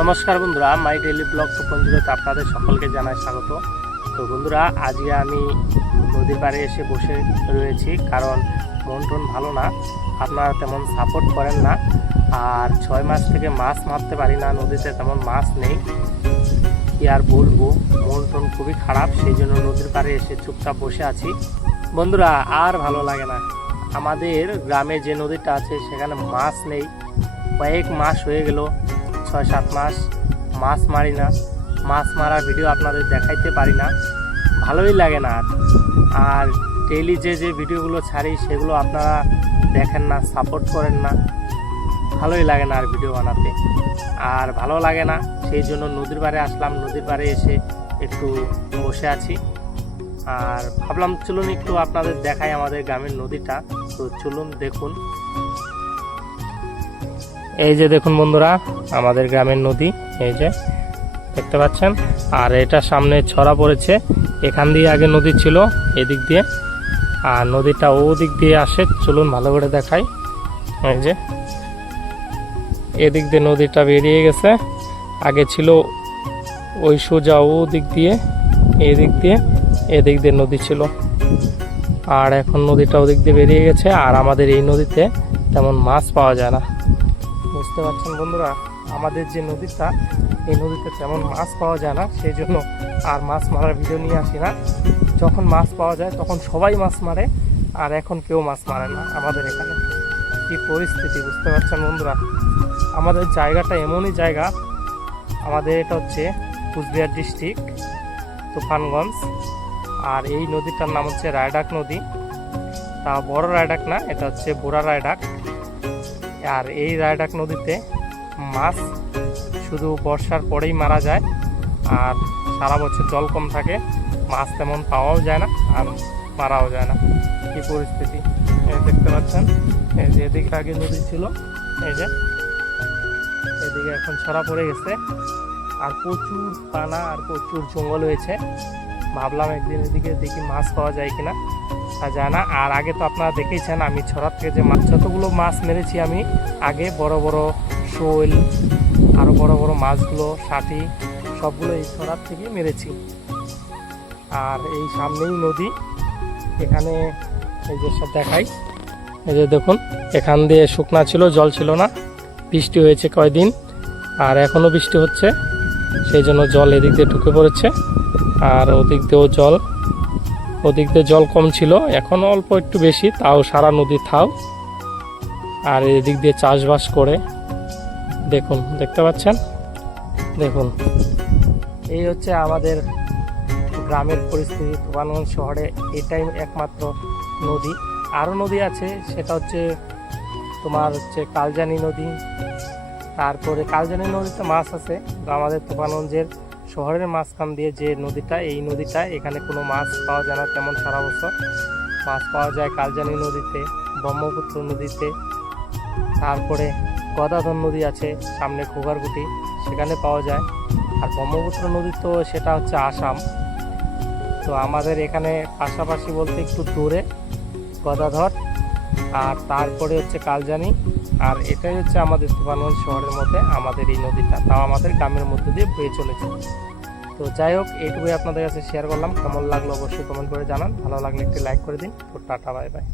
নমস্কার বন্ধুরা my daily blog to পঞ্জিরতে আপনাদের সকলকে জানাই স্বাগত। তো বন্ধুরা, আজকে আমি নদীর পাড়ে এসে বসে রয়েছি, কারণ মন টন ভালো না, আপনারা তেমন সাপোর্ট করেন না, আর ছয় মাস থেকে মাছ মারতে পারি না, নদীতে তেমন মাছ নেই। কি আর বলব, মন টন খুবই খারাপ, সেই জন্য নদীর পাড়ে এসে চুপচাপ বসে আছি। বন্ধুরা, আর ভালো লাগে না। আমাদের গ্রামে যে নদীটা আছে, সেখানে মাছ নেই। কয়েক মাস হয়ে গেল ছয়, সাত মাস। মাছ মারি না। মাছ মারার ভিডিও আপনাদের দেখাইতে পারি না। ভালোই লাগে না আর। ডেইলি যে যে ভিডিওগুলো ছাড়ি, সেগুলো আপনারা দেখেন না সাপোর্ট করেন না। ভালোই লাগে না আর ভিডিও বানাতে। আর ভালো লাগে না, সেই জন্য নদীর পাড়ে আসলাম। নদীর পাড়ে এসে একটু বসে আছি। আর ভাবলাম চলুন একটু আপনাদের দেখাই আমাদের গ্রামের নদীটা। তো চলুন দেখুন। এই যে দেখুন বন্ধুরা, আমাদের গ্রামের নদী, এই যে দেখতে পাচ্ছেন। আর এটা সামনে ছড়া পড়েছে, এখান দিয়ে আগে নদী ছিল, এদিক দিয়ে। আর নদীটা ও দিক দিয়ে আসে, চলুন ভালো করে দেখাই। এই যে এদিক দিয়ে নদীটা বেরিয়ে গেছে, আগে ছিল ওই সোজা ও দিক দিয়ে, এদিক দিয়ে এদিক দিয়ে নদী ছিল। আর এখন নদীটা ওদিক দিয়ে বেরিয়ে গেছে, আর আমাদের এই নদীতে তেমন মাছ পাওয়া যায় না। বুঝতে পারছেন বন্ধুরা, আমাদের যে নদীটা, এই নদীতে তেমন মাছ পাওয়া যায় না, সেই জন্য আর মাছ মারার ভিডিও নিয়ে আসি না। যখন মাছ পাওয়া যায়, তখন সবাই মাছ মারে, আর এখন কেউ মাছ মারে না আমাদের এখানে। কি পরিস্থিতি, বুঝতে পারছেন বন্ধুরা? আমাদের জায়গাটা এমনই জায়গা, আমাদের এটা হচ্ছে কুচবিহার ডিস্ট্রিক্ট তুফানগঞ্জ, আর এই নদীটার নাম হচ্ছে রায়ডাক নদী। তা বড় রায়ডাক না, এটা হচ্ছে বুড়া রায়ডাক। আর এই রায়ডাক নদীতে মাছ শুধু বর্ষার পরেই মারা যায় আর সারা বছর জল কম থাকে। মাছ তেমন পাওয়াও যায় না আর মারাও যায় না। কি পরিস্থিতি? দেখতে পাচ্ছেন, এই যে এদিকে আগে নদী ছিল, এই যে এদিকে এখন ছড়া পড়ে গেছে আর প্রচুর পানা আর প্রচুর জঙ্গল হয়েছে। ভাবলাম একদিন এদিকে দেখি মাছ পাওয়া যায় কিনা। তা যায় না। আর আগে তো আপনারা দেখেইছেন আমি ছড়ার থেকে যে মাছ যতগুলো মাছ মেরেছি আমি আগে বড় বড় শোল আরও বড় বড় মাছগুলো ষাটি সবগুলো এই ছড়ার থেকেই মেরেছি। আর এই সামনেই নদী, এখানে এই যে সব দেখাই। এই যে দেখুন, এখান দিয়ে শুকনা ছিল, জল ছিল না। বৃষ্টি হয়েছে কয়দিন, আর এখনও বৃষ্টি হচ্ছে। সেই জন্য জল এদিক দিয়ে ঢুকে পড়েছে। আর ওদিক দিয়েও জল। ওদিক দিয়ে জল কম ছিল এখনও অল্প একটু বেশি, তাও সারা নদী থাও। আর এদিক দিয়ে চাষবাস করে, দেখুন, দেখতে পাচ্ছেন? দেখুন। এই হচ্ছে আমাদের গ্রামের পরিস্থিতি, তুফানগঞ্জ শহরে এটাই একমাত্র নদী। আরও নদী আছে, সেটা হচ্ছে তোমার হচ্ছে কালজানি নদী। তারপরে কালজানি নদীতে মাছ আছে আমাদের তুফানগঞ্জের শহরের মাঝখান দিয়ে যে নদীটা, এই নদীটা, এখানে কোনো মাছ পাওয়া যায় না তেমন সারা বছর। মাছ পাওয়া যায় কালজানি নদীতে, ব্রহ্মপুত্র নদীতে, তারপরে গদাধর নদী আছে, সামনে খোগারগুটি সেখানে পাওয়া যায়। আর ব্রহ্মপুত্র নদী তো সেটা হচ্ছে আসাম। তো আমাদের এখানে পাশাপাশি বলতে একটু দূরে গদাধর আর তারপরে হচ্ছে কালজানি। আর এটাই হচ্ছে আমাদের তুফানগঞ্জ শহরের মধ্যে আমাদের এই নদীটা। তাও আমাদের গ্রামের মধ্যে দিয়ে বয়ে চলেছে। তো যাই হোক, এইটুকুই আপনাদের কাছে শেয়ার করলাম। কেমন লাগল অবশ্যই কমেন্ট করে জানান। ভালো লাগলে একটি লাইক করে দিন। তো টাটা বাই বাই